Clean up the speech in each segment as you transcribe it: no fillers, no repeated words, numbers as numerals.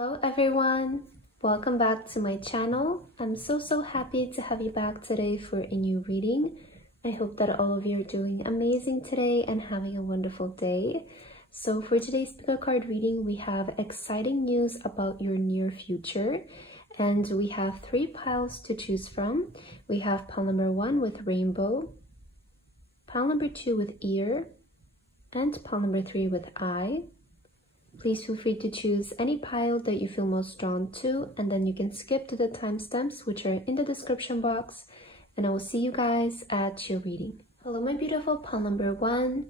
Hello everyone, welcome back to my channel. I'm so happy to have you back today for a new reading. I hope that all of you are doing amazing today and having a wonderful day. So for today's pick a card reading, we have exciting news about your near future, and we have 3 piles to choose from. We have pile number 1 with rainbow, pile number 2 with ear, and pile number 3 with eye. Please feel free to choose any pile that you feel most drawn to, and then you can skip to the timestamps which are in the description box, and I will see you guys at your reading. Hello my beautiful pile number 1.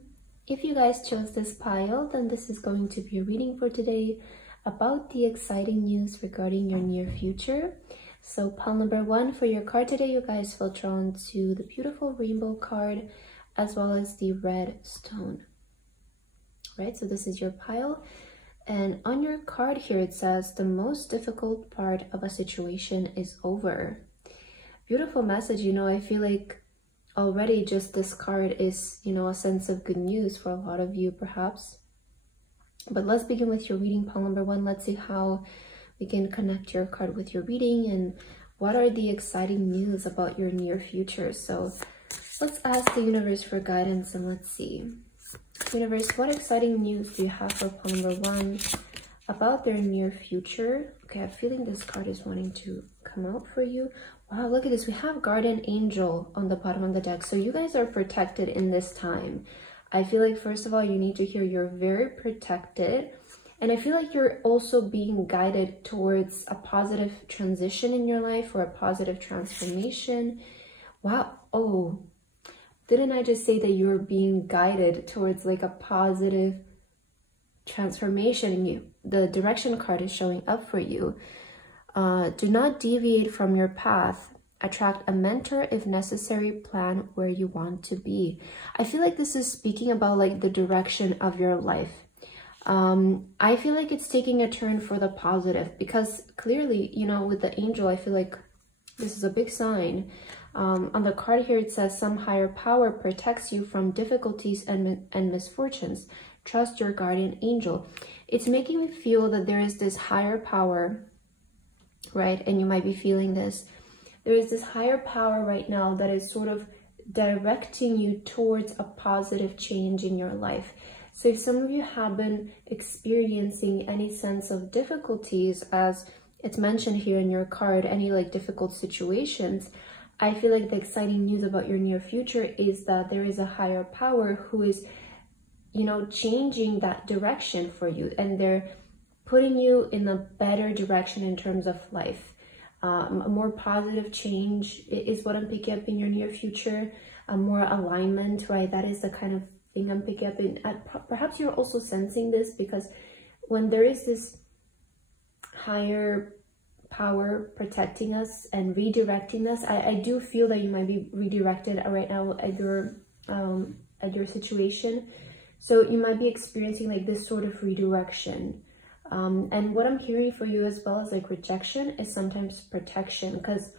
If you guys chose this pile, then this is going to be a reading for today about the exciting news regarding your near future. So pile number 1 for your card today, you guys feel drawn to the beautiful rainbow card as well as the red stone. Right, so this is your pile. And on your card here, it says, the most difficult part of a situation is over. Beautiful message. I feel like already just this card is, a sense of good news for a lot of you, perhaps. But let's begin with your reading, pile number 1. Let's see how we can connect your card with your reading and what are the exciting news about your near future. So let's ask the universe for guidance and let's see. Universe, what exciting news do you have for pile number 1 about their near future? Okay, I'm feeling this card is wanting to come out for you. Wow, look at this. We have guardian angel on the bottom of the deck. So you guys are protected in this time. I feel like, first of all, you need to hear you're very protected. And I feel like you're also being guided towards a positive transition in your life or a positive transformation. Wow. Oh, didn't I just say that you're being guided towards like a positive transformation? The direction card is showing up for you. Do not deviate from your path. Attract a mentor if necessary. Plan where you want to be. I feel like this is speaking about like the direction of your life. I feel like it's taking a turn for the positive because clearly, with the angel, I feel like this is a big sign. On the card here, it says some higher power protects you from difficulties and misfortunes. Trust your guardian angel. It's making me feel that there is this higher power, right? And you might be feeling this. There is this higher power right now that is sort of directing you towards a positive change in your life. So if some of you have been experiencing any sense of difficulties, as it's mentioned here in your card, any like difficult situations, I feel like the exciting news about your near future is that there is a higher power who is, changing that direction for you. And they're putting you in a better direction in terms of life. A more positive change is what I'm picking up in your near future. A more alignment, right? That is the kind of thing I'm picking up in. Perhaps you're also sensing this because when there is this higher power protecting us and redirecting us, I do feel that you might be redirected right now at your situation. So you might be experiencing like this sort of redirection. And what I'm hearing for you as well as like rejection is sometimes protection, because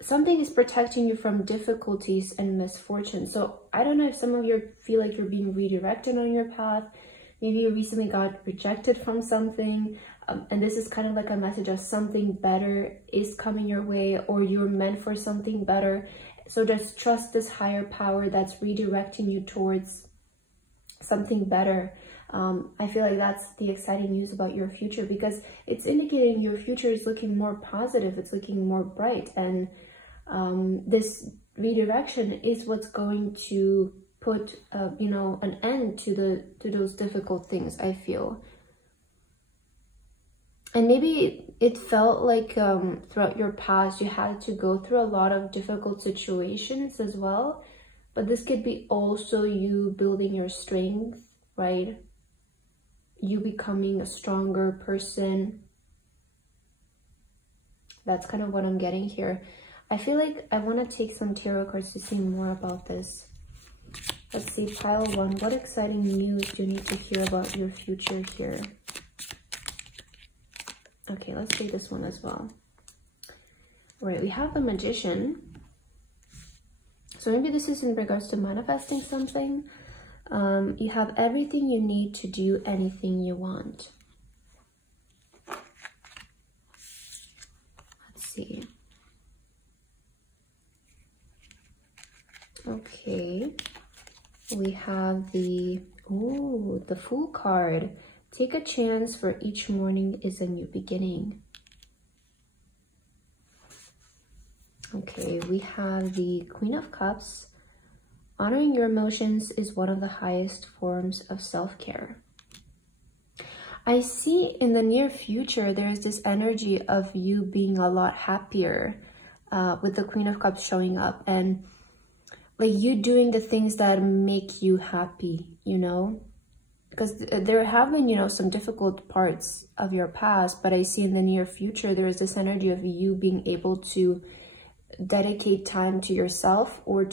something is protecting you from difficulties and misfortune. So I don't know if some of you feel like you're being redirected on your path. Maybe you recently got rejected from something. And this is kind of like a message of something better is coming your way, or you're meant for something better. So just trust this higher power that's redirecting you towards something better. I feel like that's the exciting news about your future, because it's indicating your future is looking more positive. It's looking more bright. And this redirection is what's going to put, an end to those difficult things, I feel. And maybe it felt like throughout your past, you had to go through a lot of difficult situations as well. But this could be also you building your strength, right? You becoming a stronger person. That's kind of what I'm getting here. I feel like I want to take some tarot cards to see more about this. Let's see, pile 1. What exciting news do you need to hear about your future here? Okay, let's take this one as well. All right, we have the Magician. So maybe this is in regards to manifesting something. You have everything you need to do anything you want. Okay, we have the Fool card. Take a chance, for each morning is a new beginning. Okay, we have the Queen of Cups. Honoring your emotions is one of the highest forms of self-care. I see in the near future, there's this energy of you being a lot happier with the Queen of Cups showing up, and like you doing the things that make you happy, you know? Because there have been, you know, some difficult parts of your past, but I see in the near future, there is this energy of you being able to dedicate time to yourself, or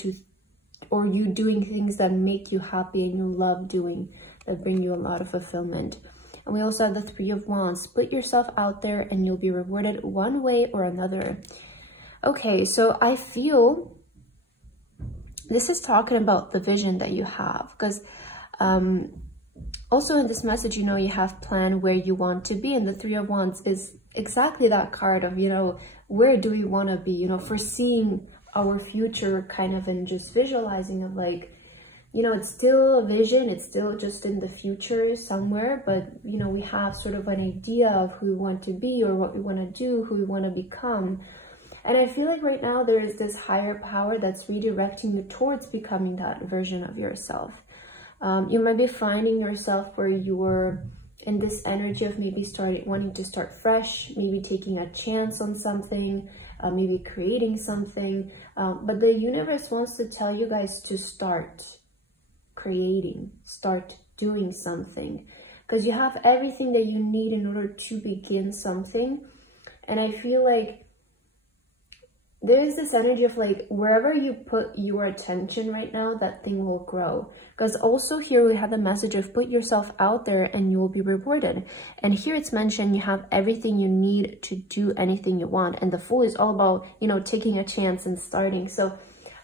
you doing things that make you happy and you love doing, that bring you a lot of fulfillment. And we also have the Three of Wands. Put yourself out there and you'll be rewarded one way or another. Okay, so I feel this is talking about the vision that you have, because also in this message, you know, you have planned where you want to be, and the Three of Wands is exactly that card of, you know, where do we want to be, you know, foreseeing our future kind of, and just visualizing of like, you know, it's still a vision, it's still just in the future somewhere, but, you know, we have sort of an idea of who we want to be or what we want to do, who we want to become. And I feel like right now there is this higher power that's redirecting you towards becoming that version of yourself. You might be finding yourself where you're in this energy of maybe wanting to start fresh, maybe taking a chance on something, maybe creating something. But the universe wants to tell you guys to start creating, start doing something, because you have everything that you need in order to begin something. And I feel like there is this energy of like, wherever you put your attention right now, that thing will grow. Because also here we have the message of put yourself out there and you will be rewarded. And here it's mentioned you have everything you need to do anything you want. And the Fool is all about, you know, taking a chance and starting. So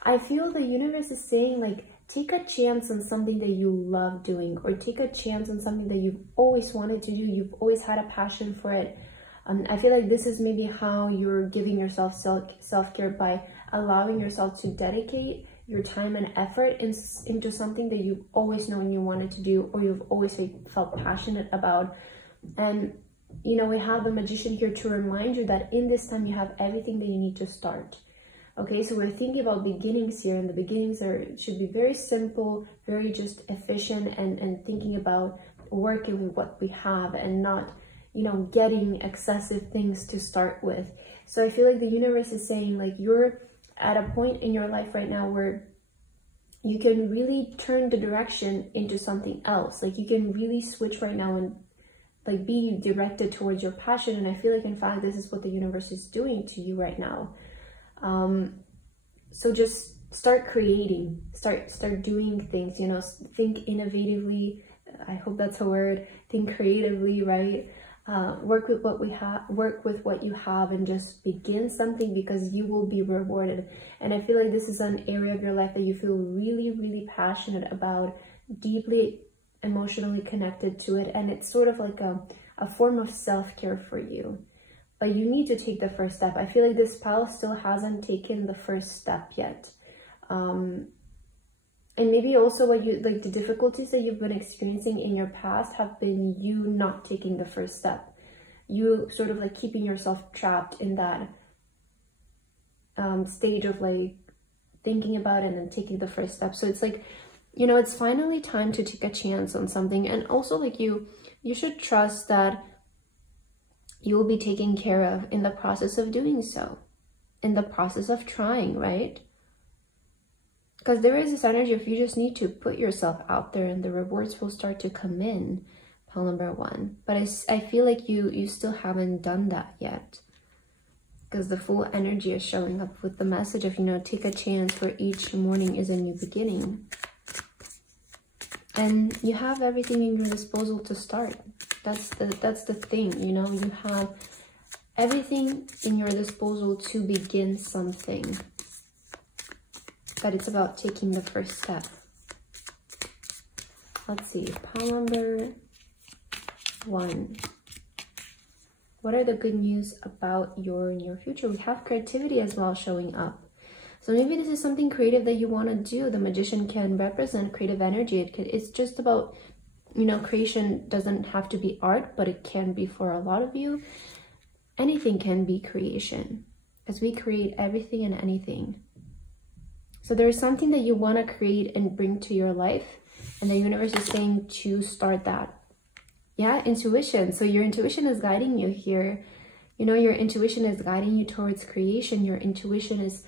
I feel the universe is saying like, take a chance on something that you love doing, or take a chance on something that you've always wanted to do. You've always had a passion for it. I feel like this is maybe how you're giving yourself self-care, by allowing yourself to dedicate your time and effort into something that you've always known you wanted to do, or you've always felt passionate about. And, you know, we have the Magician here to remind you that in this time you have everything that you need to start. Okay, so we're thinking about beginnings here, and the beginnings should be very simple, very just efficient, and thinking about working with what we have and not, you know, getting excessive things to start with. So I feel like the universe is saying like, you're at a point in your life right now where you can really turn the direction into something else. Like you can really switch right now and like be directed towards your passion. And I feel like in fact, this is what the universe is doing to you right now. So just start creating, start doing things, you know, think innovatively. I hope that's a word. Think creatively, right? Work with what you have, and just begin something, because you will be rewarded. And I feel like this is an area of your life that you feel really, really passionate about, deeply emotionally connected to it. And it's sort of like a form of self-care for you. But you need to take the first step. I feel like this pile still hasn't taken the first step yet. And maybe also what you like, the difficulties that you've been experiencing in your past have been you not taking the first step. You sort of like keeping yourself trapped in that stage of like thinking about it and then taking the first step. So it's like, you know, it's finally time to take a chance on something. And also like you should trust that you will be taken care of in the process of doing so, in the process of trying, right? Because there is this energy of you just need to put yourself out there and the rewards will start to come in, pile number 1. But I feel like you still haven't done that yet, because the Fool energy is showing up with the message of, you know, take a chance, for each morning is a new beginning. And you have everything in your disposal to start. That's the thing, you know, you have everything in your disposal to begin something. But it's about taking the first step. Let's see, pile number 1. What are the good news about your near future? We have creativity as well showing up. So maybe this is something creative that you want to do. The Magician can represent creative energy. It's just about, you know, creation doesn't have to be art, but it can be for a lot of you. Anything can be creation, as we create everything and anything. So there is something that you want to create and bring to your life, and the universe is saying to start that. Yeah, intuition. So your intuition is guiding you here. You know, your intuition is guiding you towards creation. Your intuition is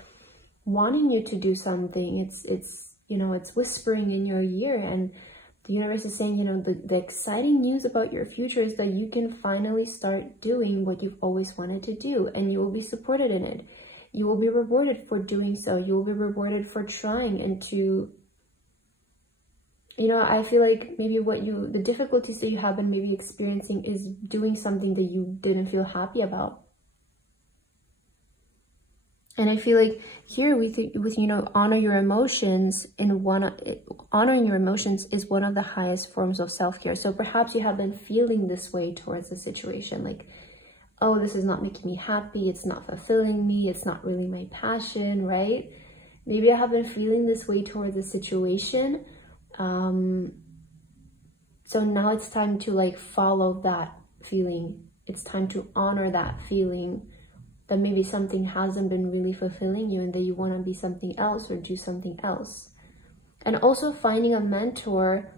wanting you to do something. It's you know, it's whispering in your ear, and the universe is saying, you know, the exciting news about your future is that you can finally start doing what you've always wanted to do, and you will be supported in it. You will be rewarded for doing so. You will be rewarded for trying, and to, you know, I feel like maybe the difficulties that you have been maybe experiencing is doing something that you didn't feel happy about. And I feel like here with you know, honor your emotions, honoring your emotions is one of the highest forms of self-care. So perhaps you have been feeling this way towards the situation, like, oh, this is not making me happy, it's not fulfilling me, it's not really my passion, right? Maybe I have been feeling this way towards the situation. So now it's time to like follow that feeling. It's time to honor that feeling, that maybe something hasn't been really fulfilling you and that you want to be something else or do something else. And also finding a mentor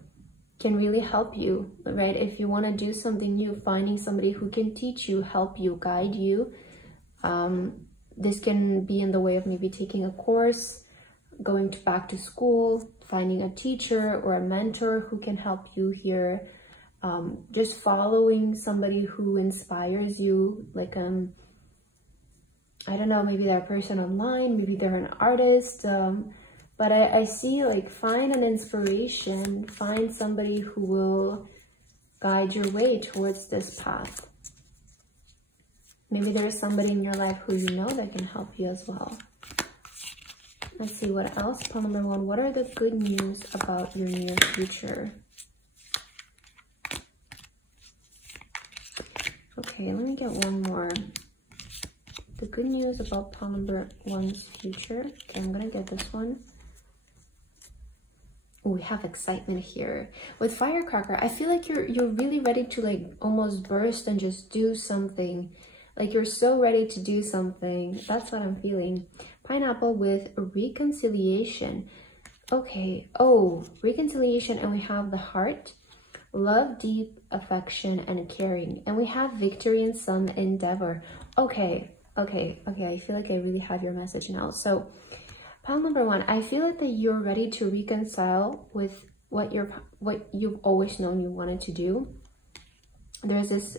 can really help you, right? If you want to do something new, finding somebody who can teach you, help you, guide you. This can be in the way of maybe taking a course, going back to school, finding a teacher or a mentor who can help you here. Just following somebody who inspires you, like I don't know, maybe they're a person online, maybe they're an artist, but I see like find an inspiration, find somebody who will guide your way towards this path. Maybe there's somebody in your life who you know that can help you as well. Let's see what else. Pile number 1, what are the good news about your near future? Okay, let me get one more. The good news about pile number 1's future. Okay, I'm gonna get this one. Ooh, we have excitement here. With firecracker, I feel like you're really ready to like almost burst and just do something. Like you're so ready to do something. That's what I'm feeling. Pineapple with reconciliation. Okay, oh, reconciliation, and we have the heart. Love, deep affection, and caring. And we have victory in some endeavor. Okay. I feel like I really have your message now. So pile number 1, I feel like that you're ready to reconcile with what you've always known you wanted to do. There's this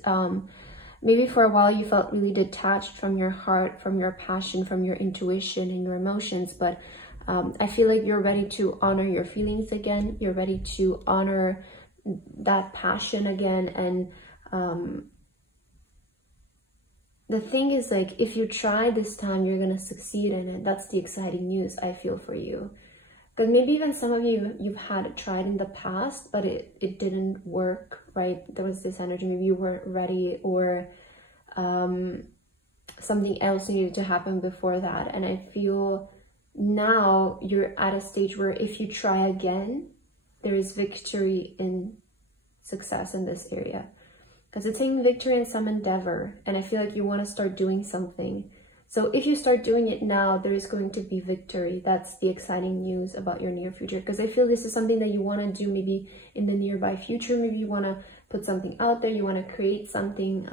maybe for a while you felt really detached from your heart, from your passion, from your intuition and your emotions, but I feel like you're ready to honor your feelings again. You're ready to honor that passion again. And the thing is, like, if you try this time, you're gonna succeed in it. That's the exciting news I feel for you. But maybe even some of you've had tried in the past, but it didn't work, right? There was this energy, maybe you weren't ready, or something else needed to happen before that. And I feel now you're at a stage where if you try again, there is victory in success in this area. Because it's saying victory in some endeavor, and I feel like you want to start doing something. So if you start doing it now, there is going to be victory. That's the exciting news about your near future. Because I feel this is something that you want to do maybe in the nearby future. Maybe you want to put something out there. You want to create something,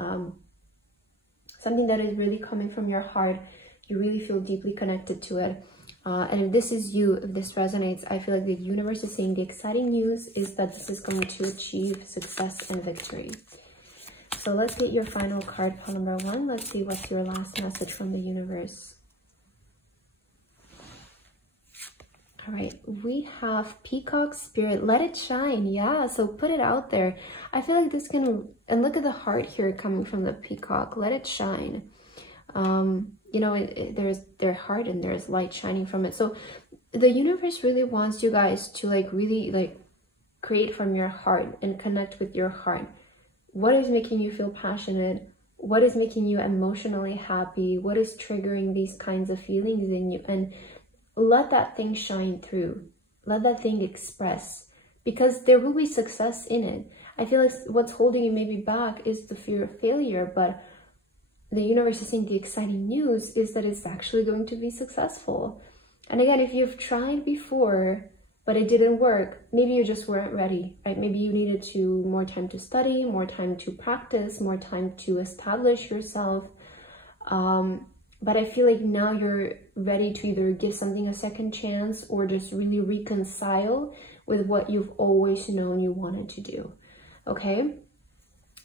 something that is really coming from your heart. You really feel deeply connected to it. And if this is you, if this resonates, I feel like the universe is saying the exciting news is that this is going to achieve success and victory. So let's get your final card, pile number 1. Let's see what's your last message from the universe. All right, we have Peacock Spirit. Let it shine. Yeah, so put it out there. I feel like this can, and look at the heart here coming from the peacock. Let it shine. You know, there's their heart and there's light shining from it. So the universe really wants you guys to like really like create from your heart and connect with your heart. What is making you feel passionate? What is making you emotionally happy? What is triggering these kinds of feelings in you? And let that thing shine through. Let that thing express, because there will be success in it. I feel like what's holding you maybe back is the fear of failure, but the universe is saying the exciting news is that it's actually going to be successful. And again, if you've tried before, but it didn't work, maybe you just weren't ready, right? Maybe you needed more time to study, more time to practice, more time to establish yourself. But I feel like now you're ready to either give something a second chance or just really reconcile with what you've always known you wanted to do, okay?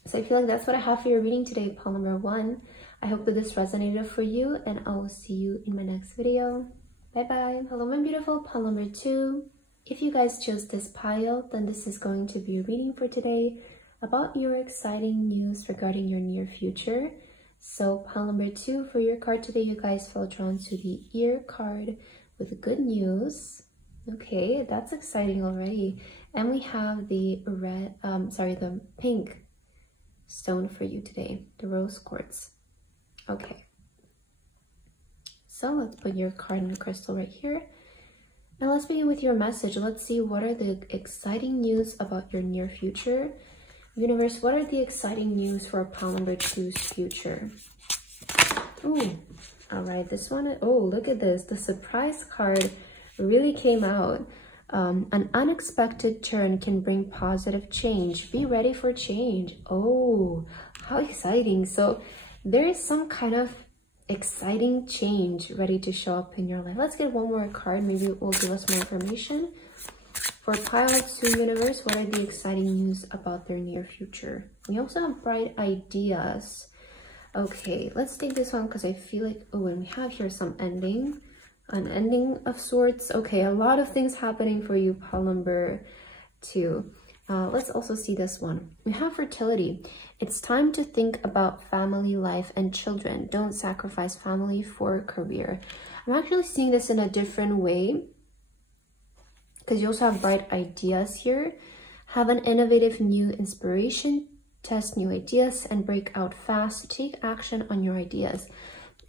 So I feel like that's what I have for your reading today, pile number 1. I hope that this resonated for you, and I will see you in my next video. Bye-bye. Hello, my beautiful pile number 2. If you guys chose this pile, then this is going to be a reading for today about your exciting news regarding your near future. So pile number 2 for your card today, you guys felt drawn to the ear card with good news. Okay, that's exciting already. And we have the the pink stone for you today, the rose quartz. Okay. So let's put your card and the crystal right here. Now let's begin with your message. Let's see, what are the exciting news about your near future? Universe, what are the exciting news for pile number 2's future? Ooh, all right, this one, oh, look at this. The surprise card really came out. An unexpected turn can bring positive change. Be ready for change. Oh, how exciting. So there is some kind of exciting change ready to show up in your life. Let's get one more card. Maybe it will give us more information. For pile 2 universe, what are the exciting news about their near future? We also have bright ideas. Okay, let's take this one because I feel like, oh, and we have here some ending. An ending of sorts. Okay, a lot of things happening for you, pile number 2. Let's also see this one. We have fertility. It's time to think about family life and children. Don't sacrifice family for career. I'm actually seeing this in a different way, because you also have bright ideas here. Have an innovative new inspiration. Test new ideas and break out fast. Take action on your ideas.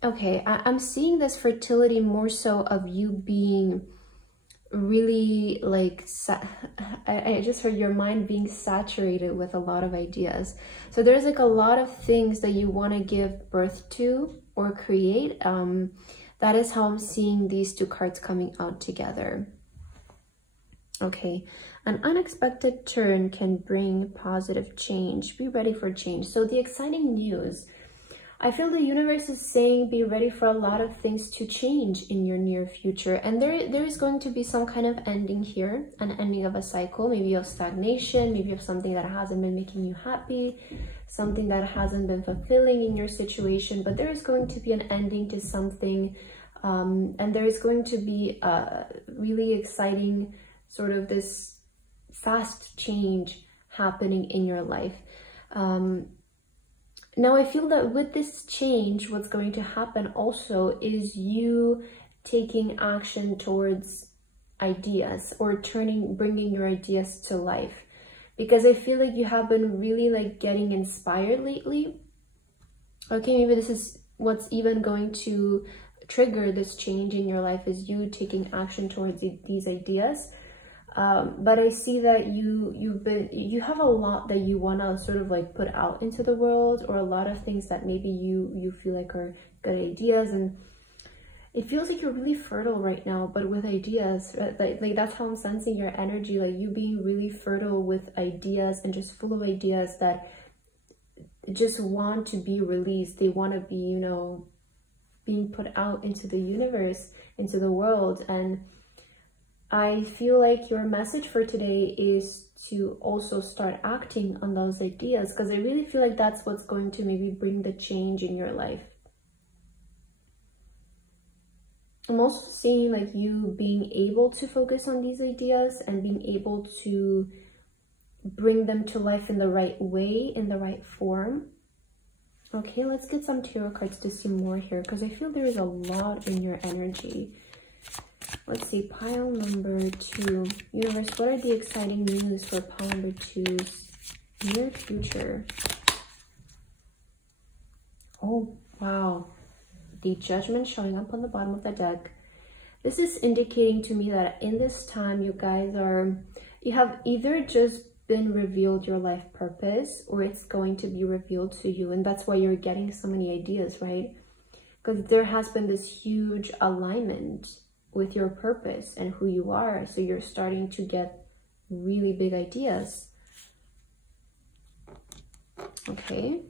Okay, I'm seeing this fertility more so of you being really like, I just heard your mind being saturated with a lot of ideas. So there's like a lot of things that you want to give birth to or create. That is how I'm seeing these 2 cards coming out together. Okay, an unexpected turn can bring positive change. Be ready for change. So the exciting news, I feel the universe is saying be ready for a lot of things to change in your near future. And there is going to be some kind of ending here, an ending of a cycle, maybe of stagnation, maybe of something that hasn't been making you happy, something that hasn't been fulfilling in your situation. But there is going to be an ending to something, and there is going to be a really exciting sort of this fast change happening in your life. Now, I feel that with this change, what's going to happen also is you taking action towards ideas or bringing your ideas to life. Because I feel like you have been really like getting inspired lately. Okay, maybe this is what's even going to trigger this change in your life, is you taking action towards these ideas. But I see that you have a lot that you want to sort of like put out into the world, or a lot of things that maybe you feel like are good ideas, and it feels like you're really fertile right now, but with ideas, right? Like that's how I'm sensing your energy, like you being really fertile with ideas and just full of ideas that just want to be released. They want to be, you know, being put out into the universe, into the world. And I feel like your message for today is to also start acting on those ideas, because I really feel like that's what's going to maybe bring the change in your life. I'm also seeing like you being able to focus on these ideas and being able to bring them to life in the right way, in the right form. Okay, let's get some tarot cards to see more here, because I feel there is a lot in your energy. Let's see, pile number 2. Universe, what are the exciting news for pile number 2's near future? Oh, wow. The Judgment showing up on the bottom of the deck. This is indicating to me that in this time, you guys you have either just been revealed your life purpose, or it's going to be revealed to you. And that's why you're getting so many ideas, right? Because there has been this huge alignment with your purpose and who you are. So you're starting to get really big ideas. Okay.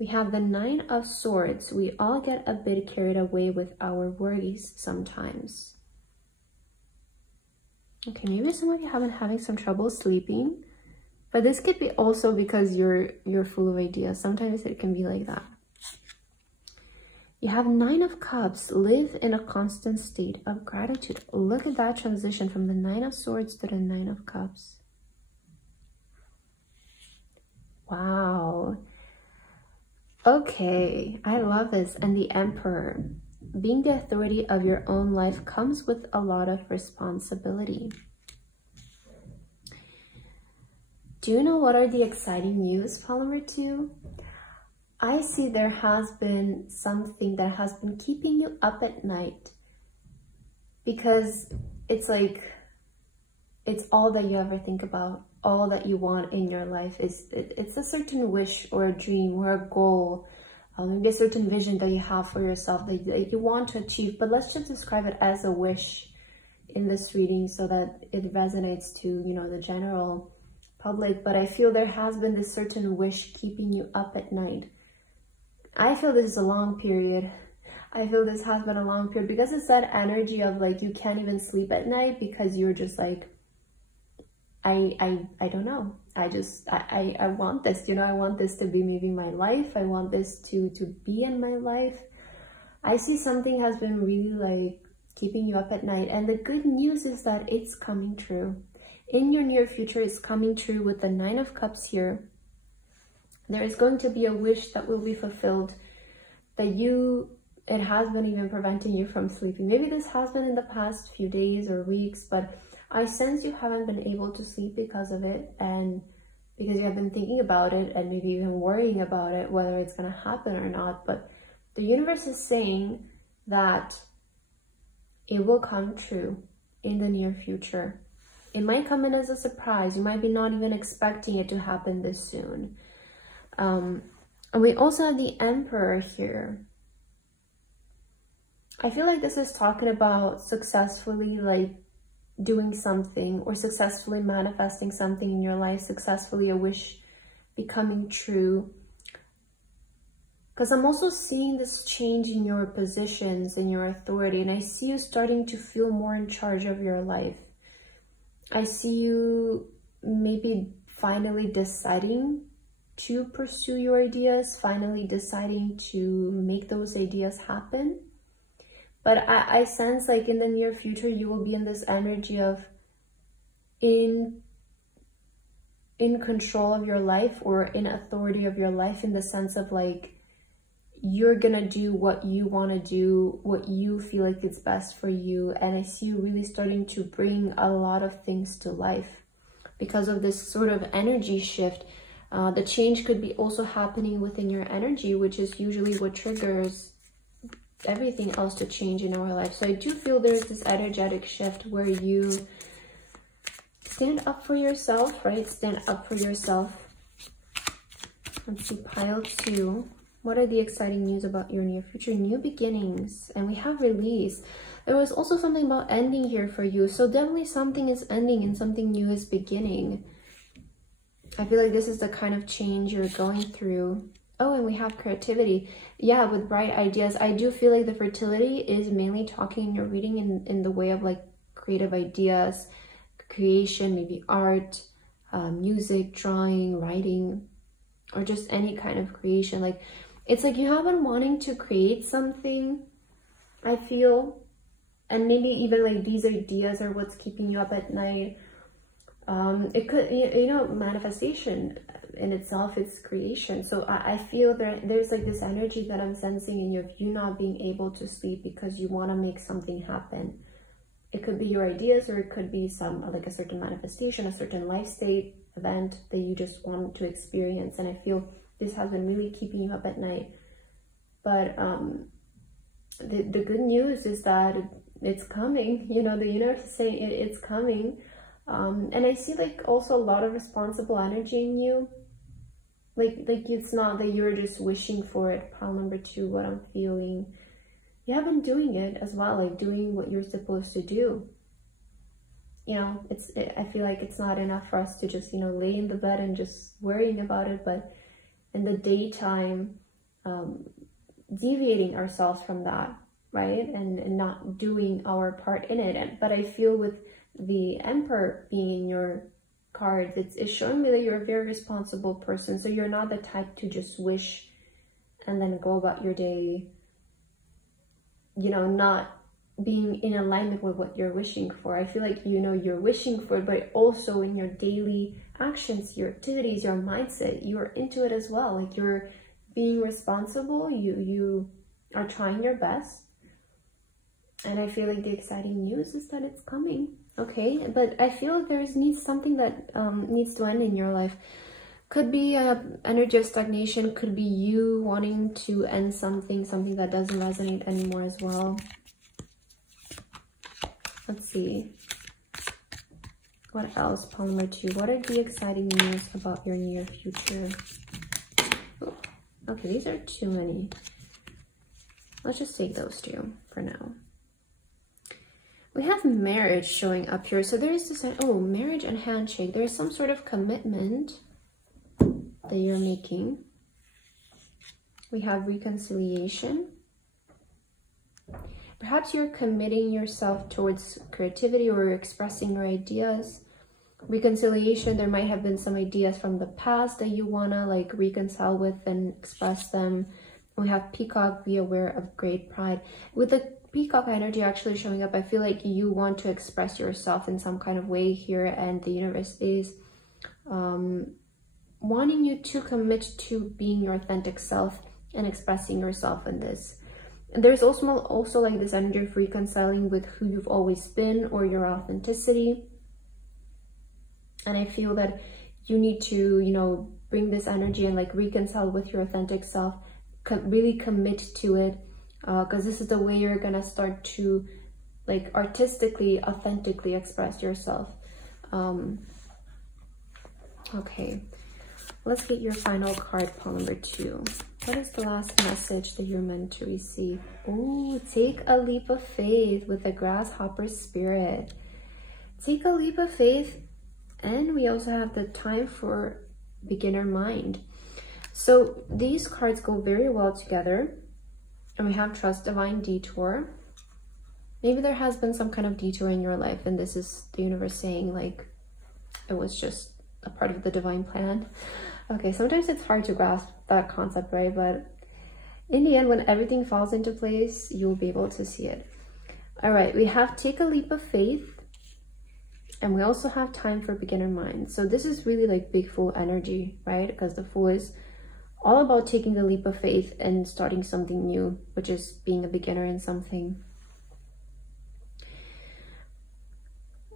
We have the 9 of Swords. We all get a bit carried away with our worries sometimes. Okay, maybe some of you have been having some trouble sleeping, but this could be also because you're full of ideas. Sometimes it can be like that. You have 9 of Cups. Live in a constant state of gratitude. Look at that transition from the 9 of Swords to the 9 of Cups. Wow. Okay, I love this. And the Emperor. Being the authority of your own life comes with a lot of responsibility. Do you know what are the exciting news, follower 2? I see there has been something that has been keeping you up at night, because it's like, it's all that you ever think about, all that you want in your life. It's a certain wish or a dream or a goal, maybe a certain vision that you have for yourself that you want to achieve. But let's just describe it as a wish in this reading so that it resonates to, you know, the general public. But I feel there has been this certain wish keeping you up at night. I feel this is a long period. I feel this has been a long period, because it's that energy of like, you can't even sleep at night because you're just like, I don't know. I want this, you know, I want this to be maybe my life. I want this to be in my life. I see something has been really like keeping you up at night. And the good news is that it's coming true. In your near future, it's coming true with the 9 of Cups here. There is going to be a wish that will be fulfilled, that it has been even preventing you from sleeping. Maybe this has been in the past few days or weeks, but I sense you haven't been able to sleep because of it, and because you have been thinking about it and maybe even worrying about it, whether it's going to happen or not. But the universe is saying that it will come true in the near future. It might come in as a surprise. You might be not even expecting it to happen this soon. And we also have the Emperor here. I feel like this is talking about successfully like doing something, or successfully manifesting something in your life, successfully a wish becoming true. Because I'm also seeing this change in your positions and your authority, and I see you starting to feel more in charge of your life. I see you maybe finally deciding to pursue your ideas, finally deciding to make those ideas happen. But I sense like in the near future, you will be in this energy of in control of your life, or in authority of your life, in the sense of like, you're gonna do what you want to do, what you feel like it's best for you. And I see you really starting to bring a lot of things to life because of this sort of energy shift. The change could be also happening within your energy, which is usually what triggers everything else to change in our life. So I do feel there's this energetic shift where you stand up for yourself, right? Stand up for yourself. Let's see, pile 2. What are the exciting news about your near future? New beginnings. And we have release. There was also something about ending here for you. So definitely something is ending and something new is beginning. I feel like this is the kind of change you're going through. Oh, and we have creativity. Yeah, with bright ideas. I do feel like the fertility is mainly talking in your reading in the way of like creative ideas, creation, maybe art, music, drawing, writing, or just any kind of creation. Like, it's like you have been wanting to create something, I feel, and maybe even like these ideas are what's keeping you up at night. It could, you know, manifestation in itself is creation. So I feel there's like this energy that I'm sensing in you of you not being able to sleep because you want to make something happen. It could be your ideas, or it could be some like a certain manifestation, a certain life state event that you just want to experience. And I feel this has been really keeping you up at night. But the good news is that it's coming. You know, the universe is saying it's coming. And I see like also a lot of responsible energy in you. Like it's not that you're just wishing for it. Pile number 2, what I'm feeling. You have been doing it as well, like doing what you're supposed to do. You know, I feel like it's not enough for us to just, you know, lay in the bed and just worrying about it, but in the daytime, deviating ourselves from that, right? And not doing our part in it. But I feel with the Emperor being in your cards, it's showing me that you're a very responsible person. So you're not the type to just wish and then go about your day, you know, not being in alignment with what you're wishing for. I feel like, you know, you're wishing for it, but also in your daily actions, your activities, your mindset, you're into it as well. Like you're being responsible, you are trying your best. And I feel like the exciting news is that it's coming. Okay, but I feel like needs something that needs to end in your life. Could be energy of stagnation, could be you wanting to end something that doesn't resonate anymore as well. Let's see. What else? Pile number 2. What are the exciting news about your near future? Oh, okay, these are too many. Let's just take those 2 for now. We have marriage showing up here. So there is this, oh, marriage and handshake. There's some sort of commitment that you're making. We have reconciliation. Perhaps you're committing yourself towards creativity or expressing your ideas. Reconciliation, there might have been some ideas from the past that you want to like reconcile with and express them. We have peacock, be aware of great pride. With the peacock energy actually showing up, I feel like you want to express yourself in some kind of way here, and the universe is wanting you to commit to being your authentic self and expressing yourself in this. And there's also like this energy of reconciling with who you've always been or your authenticity. And I feel that you need to, you know, bring this energy and like reconcile with your authentic self, really commit to it, because this is the way you're gonna start to like artistically, authentically express yourself. Okay, let's get your final card, pile number 2. What is the last message that you're meant to receive? Oh, take a leap of faith with the grasshopper spirit. Take a leap of faith. And we also have the time for beginner mind. So these cards go very well together. And we have trust, divine detour. Maybe there has been some kind of detour in your life, and this is the universe saying like it was just a part of the divine plan. Okay, sometimes it's hard to grasp that concept, right? But in the end, when everything falls into place, you'll be able to see it. All right, we have take a leap of faith. And we also have time for beginner mind. So this is really like big Fool energy, right? Because the Fool is all about taking the leap of faith and starting something new, which is being a beginner in something.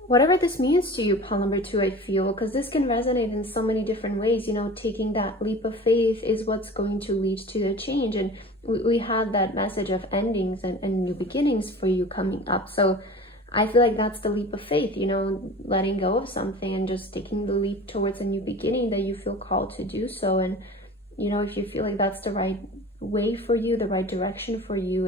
Whatever this means to you, pile number 2, I feel, because this can resonate in so many different ways. You know, taking that leap of faith is what's going to lead to the change. And we had that message of endings and new beginnings for you coming up. So I feel like that's the leap of faith, you know, letting go of something and just taking the leap towards a new beginning that you feel called to do so. And, you know, if you feel like that's the right way for you, the right direction for you,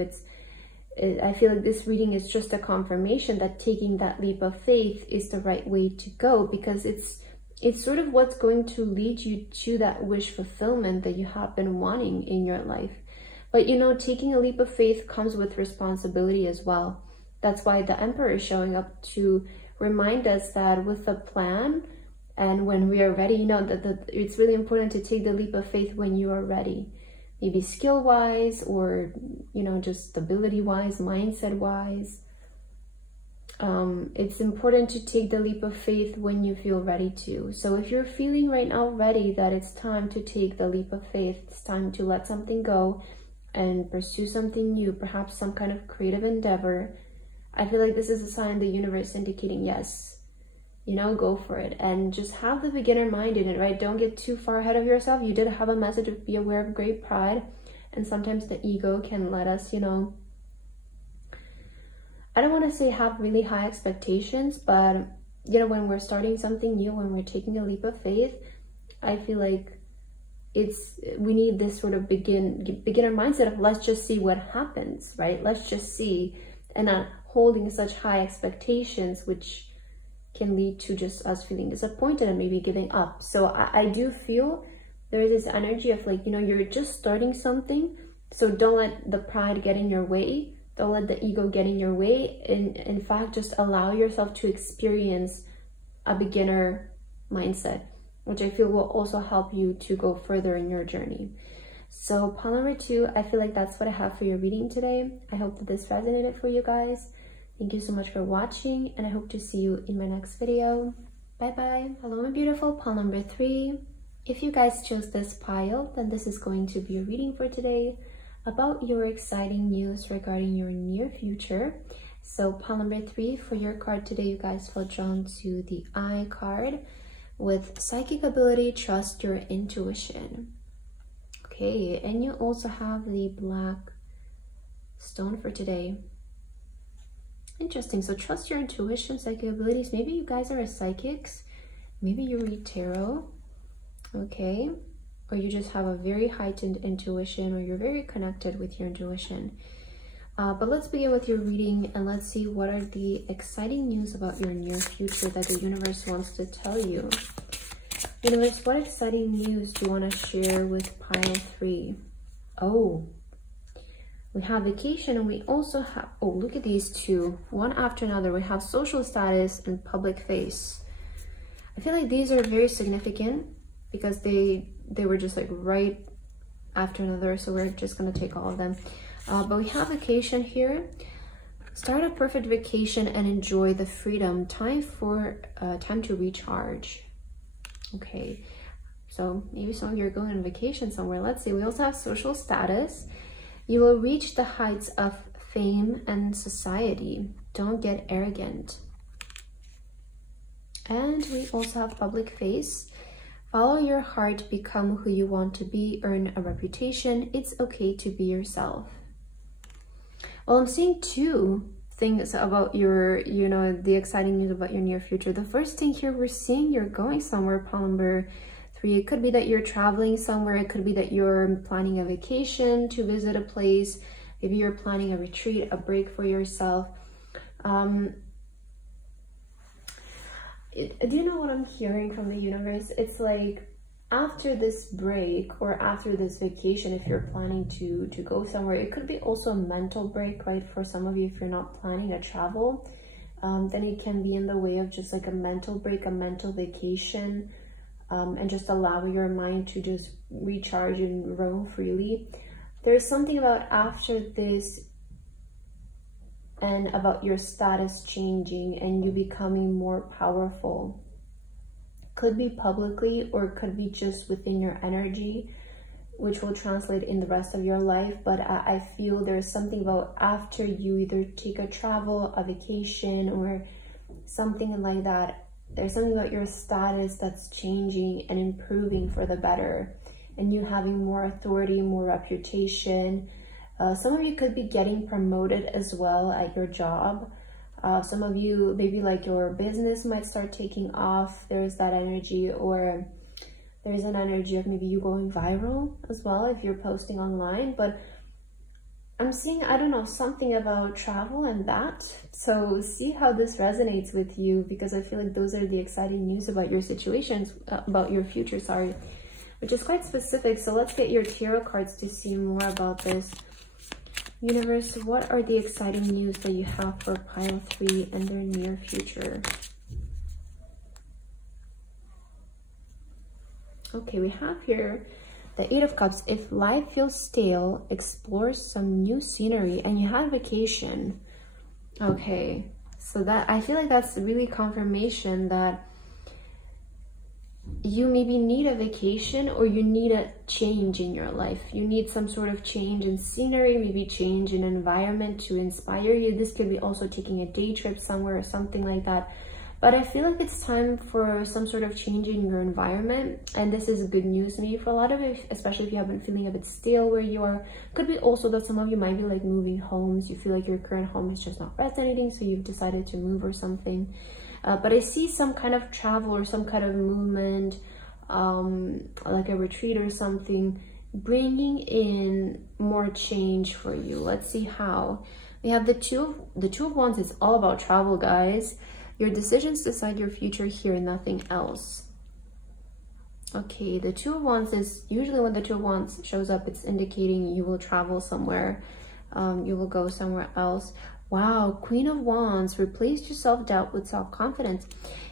I feel like this reading is just a confirmation that taking that leap of faith is the right way to go, because it's sort of what's going to lead you to that wish fulfillment that you have been wanting in your life. But, you know, taking a leap of faith comes with responsibility as well. That's why the Emperor is showing up to remind us that with a plan and when we are ready, you know, that it's really important to take the leap of faith when you are ready. Maybe skill-wise or, you know, just stability-wise, mindset-wise. It's important to take the leap of faith when you feel ready to. So if you're feeling right now ready that it's time to take the leap of faith, it's time to let something go and pursue something new, perhaps some kind of creative endeavor, I feel like this is a sign the universe indicating yes, you know, go for it. And just have the beginner mind in it, right? Don't get too far ahead of yourself. You did have a message of be aware of great pride. And sometimes the ego can let us, you know, I don't want to say have really high expectations, but you know, when we're starting something new, when we're taking a leap of faith, I feel like we need this sort of beginner mindset of let's just see what happens, right? Let's just see, and not holding such high expectations, which can lead to just us feeling disappointed and maybe giving up. So I do feel there is this energy of like, you know, you're just starting something, so don't let the pride get in your way. Don't let the ego get in your way. In fact, just allow yourself to experience a beginner mindset, which I feel will also help you to go further in your journey. So pile number 2, I feel like that's what I have for your reading today. I hope that this resonated for you guys. Thank you so much for watching, and I hope to see you in my next video. Bye bye. Hello my beautiful, pile number 3. If you guys chose this pile, then this is going to be a reading for today about your exciting news regarding your near future. So pile number 3 for your card today, you guys felt drawn to the I card with psychic ability, trust your intuition. Okay, and you also have the black stone for today. Interesting. So trust your intuition, psychic abilities. Maybe you guys are psychics. Maybe you read tarot. Okay. Or you just have a very heightened intuition, or you're very connected with your intuition. But let's begin with your reading, and let's see what are the exciting news about your near future that the universe wants to tell you. Universe, what exciting news do you want to share with pile 3? Oh, we have vacation, and we also have, oh, look at these two, one after another. We have social status and public face. I feel like these are very significant because they were just like right after another, so we're just going to take all of them. But we have vacation here. Start a perfect vacation and enjoy the freedom. Time to recharge. Okay, so maybe some of you are going on vacation somewhere. Let's see. We also have social status. You will reach the heights of fame and society. Don't get arrogant. And we also have public face. Follow your heart, become who you want to be, earn a reputation. It's okay to be yourself. Well, I'm seeing 2 things about your, you know, the exciting news about your near future. The first thing here, we're seeing you're going somewhere, pile number 3. It could be that you're traveling somewhere. It could be that you're planning a vacation to visit a place. Maybe you're planning a retreat, a break for yourself. Do you know what I'm hearing from the universe? It's like after this break or after this vacation, if you're planning to go somewhere, it could be also a mental break, right? For some of you, if you're not planning to travel, then it can be in the way of just like a mental break, a mental vacation, and just allow your mind to just recharge and roam freely. There's something about after this and about your status changing and you becoming more powerful. Could be publicly or could be just within your energy, which will translate in the rest of your life. But I feel there's something about after you either take a travel, a vacation, or something like that, there's something about your status that's changing and improving for the better, and you having more authority, more reputation. Some of you could be getting promoted as well at your job. Some of you, maybe like your business might start taking off. There's that energy, or there's an energy of maybe you going viral as well if you're posting online. But I'm seeing, I don't know, something about travel and that. So see how this resonates with you, because I feel like those are the exciting news about your situations, about your future, sorry, which is quite specific. So let's get your tarot cards to see more about this. Universe, what are the exciting news that you have for pile 3 and their near future? Okay, we have here the 8 of Cups. If life feels stale, explore some new scenery, and you have vacation. Okay, so that, I feel like that's really confirmation that you maybe need a vacation, or you need a change in your life. You need some sort of change in scenery, maybe change in environment to inspire you. This could be also taking a day trip somewhere or something like that. But I feel like it's time for some sort of change in your environment, and this is good news maybe for a lot of it, especially if you have been feeling a bit stale where you are. Could be also that some of you might be like moving homes. You feel like your current home is just not resonating, so you've decided to move or something. But I see some kind of travel or some kind of movement, like a retreat or something, bringing in more change for you. Let's see how. We have the two of Wands. It's all about travel, guys. Your decisions decide your future here, nothing else. Okay, the Two of Wands is usually when the Two of Wands shows up, it's indicating you will travel somewhere. You will go somewhere else. Wow, Queen of Wands, replace your self-doubt with self-confidence.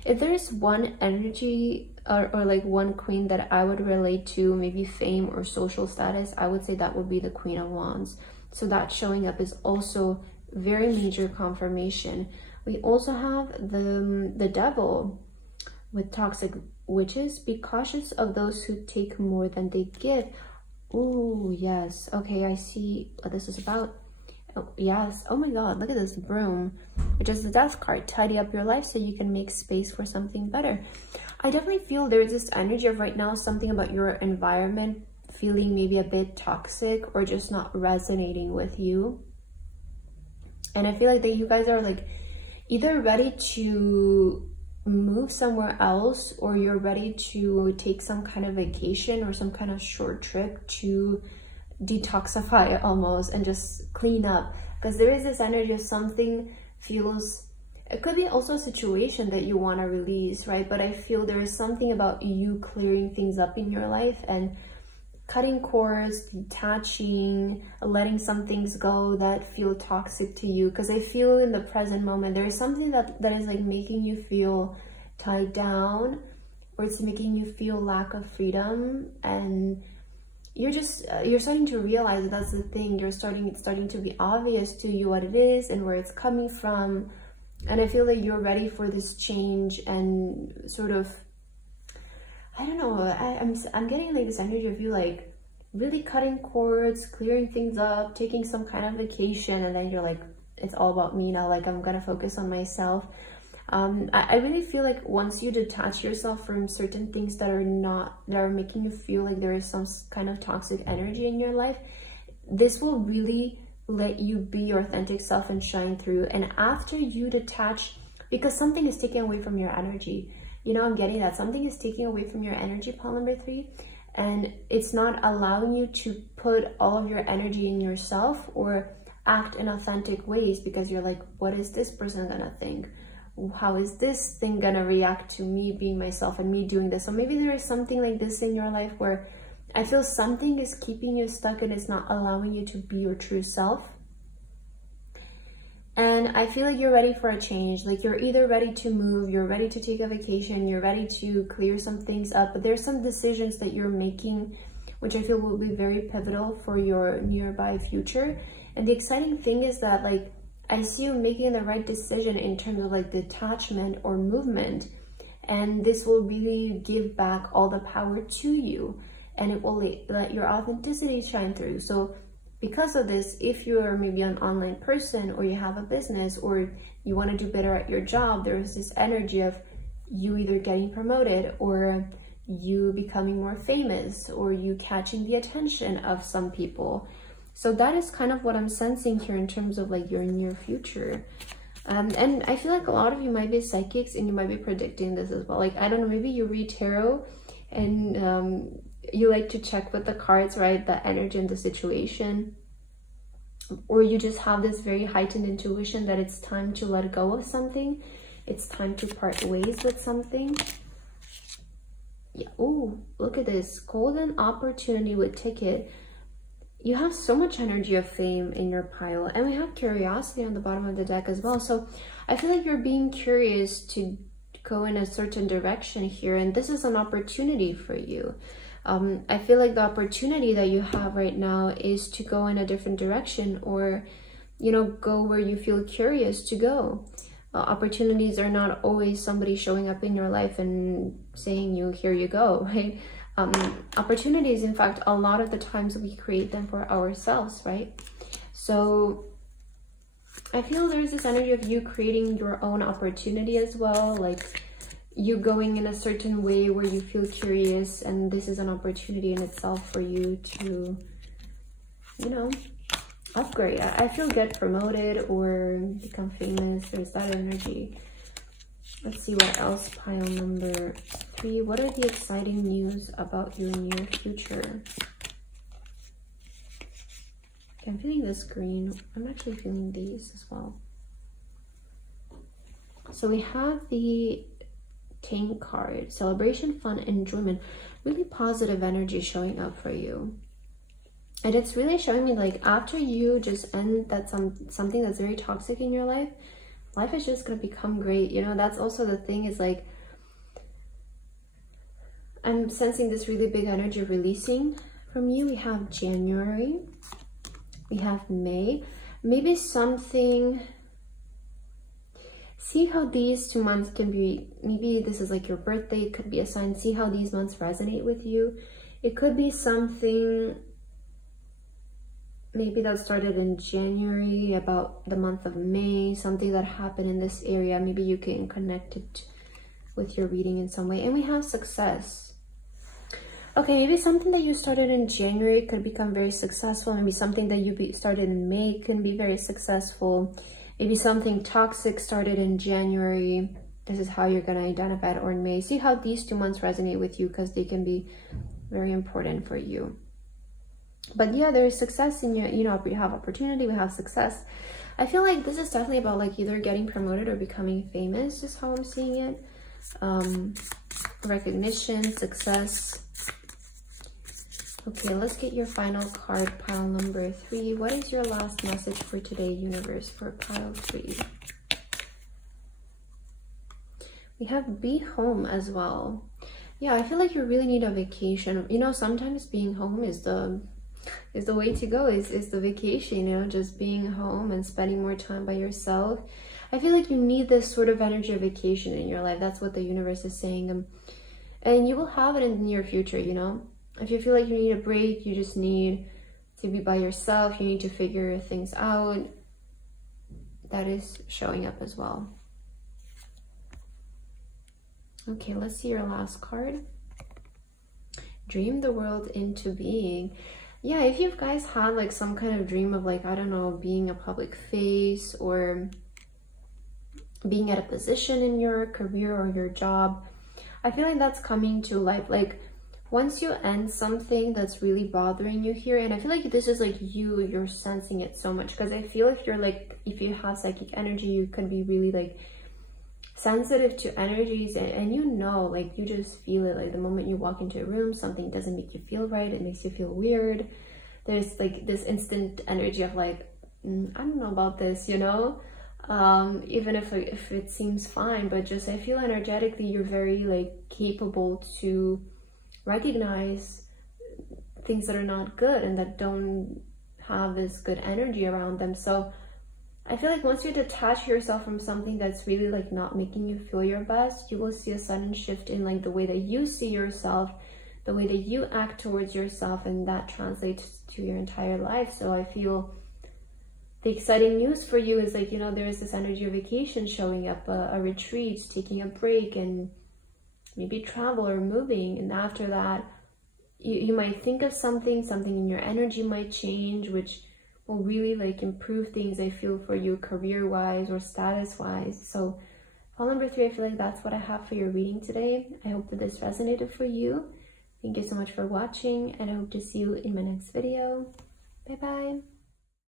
If there's one energy or like one queen that I would relate to, maybe fame or social status, I would say that would be the Queen of Wands. So that showing up is also very major confirmation. We also have the Devil with toxic witches. Be cautious of those who take more than they give. Oh, yes. Okay, I see what this is about. Oh, yes. Oh my God, look at this broom, which is the Death card. Tidy up your life so you can make space for something better. I definitely feel there's this energy of right now, something about your environment feeling maybe a bit toxic or just not resonating with you. And I feel like that you guys are like either ready to move somewhere else, or you're ready to take some kind of vacation or some kind of short trip to detoxify almost and just clean up, because there is this energy of something feels, it could be also a situation that you want to release, right? But I feel there is something about you clearing things up in your life and cutting cords, detaching, letting some things go that feel toxic to you. Because I feel in the present moment there is something that is like making you feel tied down, or it's making you feel lack of freedom, and you're starting to realize that that's the thing. It's starting to be obvious to you what it is and where it's coming from. And I feel like you're ready for this change and sort of, I don't know, I'm getting like this energy of you like really cutting cords, clearing things up, taking some kind of vacation, and then you're like, it's all about me now, like I'm gonna focus on myself. I really feel like once you detach yourself from certain things that are making you feel like there is some kind of toxic energy in your life, this will really let you be your authentic self and shine through. And after you detach, because something is taken away from your energy, you know, I'm getting that something is taking away from your energy, pile number 3, and it's not allowing you to put all of your energy in yourself or act in authentic ways, because you're like, what is this person gonna think? How is this thing gonna react to me being myself and me doing this? So maybe there is something like this in your life where I feel something is keeping you stuck and it's not allowing you to be your true self. And I feel like you're ready for a change. Like you're either ready to move, you're ready to take a vacation, you're ready to clear some things up, but there's some decisions that you're making which I feel will be very pivotal for your nearby future. And the exciting thing is that like I see you making the right decision in terms of like detachment or movement, and this will really give back all the power to you, and it will let your authenticity shine through. So because of this, if you're maybe an online person or you have a business or you want to do better at your job, there's this energy of you either getting promoted or you becoming more famous or you catching the attention of some people. So that is kind of what I'm sensing here in terms of like your near future. And I feel like a lot of you might be psychics and you might be predicting this as well. Like, I don't know, maybe you read tarot and you like to check with the cards, right? The energy and the situation. Or you just have this very heightened intuition that it's time to let go of something. It's time to part ways with something. Yeah. Oh, look at this. Golden opportunity with ticket. You have so much energy of fame in your pile, and we have curiosity on the bottom of the deck as well. So I feel like you're being curious to go in a certain direction here, and this is an opportunity for you. I feel like the opportunity that you have right now is to go in a different direction, or, you know, go where you feel curious to go. Opportunities are not always somebody showing up in your life and saying you, here you go, right? Opportunities, in fact, a lot of the times we create them for ourselves, right? So I feel there's this energy of you creating your own opportunity as well, like you going in a certain way where you feel curious, and this is an opportunity in itself for you to, you know, upgrade. I feel get promoted or become famous. There's that energy. Let's see what else. Pile number 3. What are the exciting news about your near future? Okay, I'm feeling this green. I'm actually feeling these as well. So we have the King card. Celebration, fun, enjoyment. Really positive energy showing up for you. And it's really showing me like after you just end that something that's very toxic in your life, life is just going to become great. You know, that's also the thing, is like I'm sensing this really big energy of releasing from you. We have January. We have May. Maybe something... See how these 2 months can be, maybe this is like your birthday, it could be a sign. See how these months resonate with you. It could be something maybe that started in January, about the month of May, something that happened in this area. Maybe you can connect it with your reading in some way. And we have success. Okay, maybe something that you started in January could become very successful. Maybe something that you started in May can be very successful. Maybe something toxic started in January. This is how you're going to identify it, or in May. See how these 2 months resonate with you, because they can be very important for you. But yeah, there is success in your, you know, we have opportunity, we have success. I feel like this is definitely about like either getting promoted or becoming famous, is how I'm seeing it. Recognition, success. Okay, let's get your final card, pile number 3. What is your last message for today, universe, for pile 3? We have be home as well. Yeah, I feel like you really need a vacation. You know, sometimes being home is the way to go, is the vacation, you know, just being home and spending more time by yourself. I feel like you need this sort of energy of vacation in your life. That's what the universe is saying. And you will have it in the near future, you know. If you feel like you need a break, you just need to be by yourself, you need to figure things out, that is showing up as well. Okay, let's see your last card. Dream the world into being. Yeah, if you guys had like some kind of dream of like, I don't know, being a public face or being at a position in your career or your job, I feel like that's coming to life. Like once you end something that's really bothering you here, and I feel like this is like you're sensing it so much, because I feel if you're like, if you have psychic energy, you could be really like sensitive to energies, and you know, like you just feel it. Like the moment you walk into a room, something doesn't make you feel right, it makes you feel weird. There's like this instant energy of like, I don't know about this, you know, even if it seems fine, but just I feel energetically you're very like capable to recognize things that are not good and that don't have this good energy around them. So I feel like once you detach yourself from something that's really like not making you feel your best, you will see a sudden shift in like the way that you see yourself, the way that you act towards yourself, and that translates to your entire life. So I feel the exciting news for you is like, you know, there's this energy of vacation showing up, a retreat, taking a break, and maybe travel or moving. And after that, you might think of something in your energy might change, which will really like improve things, I feel, for you career-wise or status-wise. So file number 3, I feel like that's what I have for your reading today. I hope that this resonated for you. Thank you so much for watching, and I hope to see you in my next video. Bye-bye.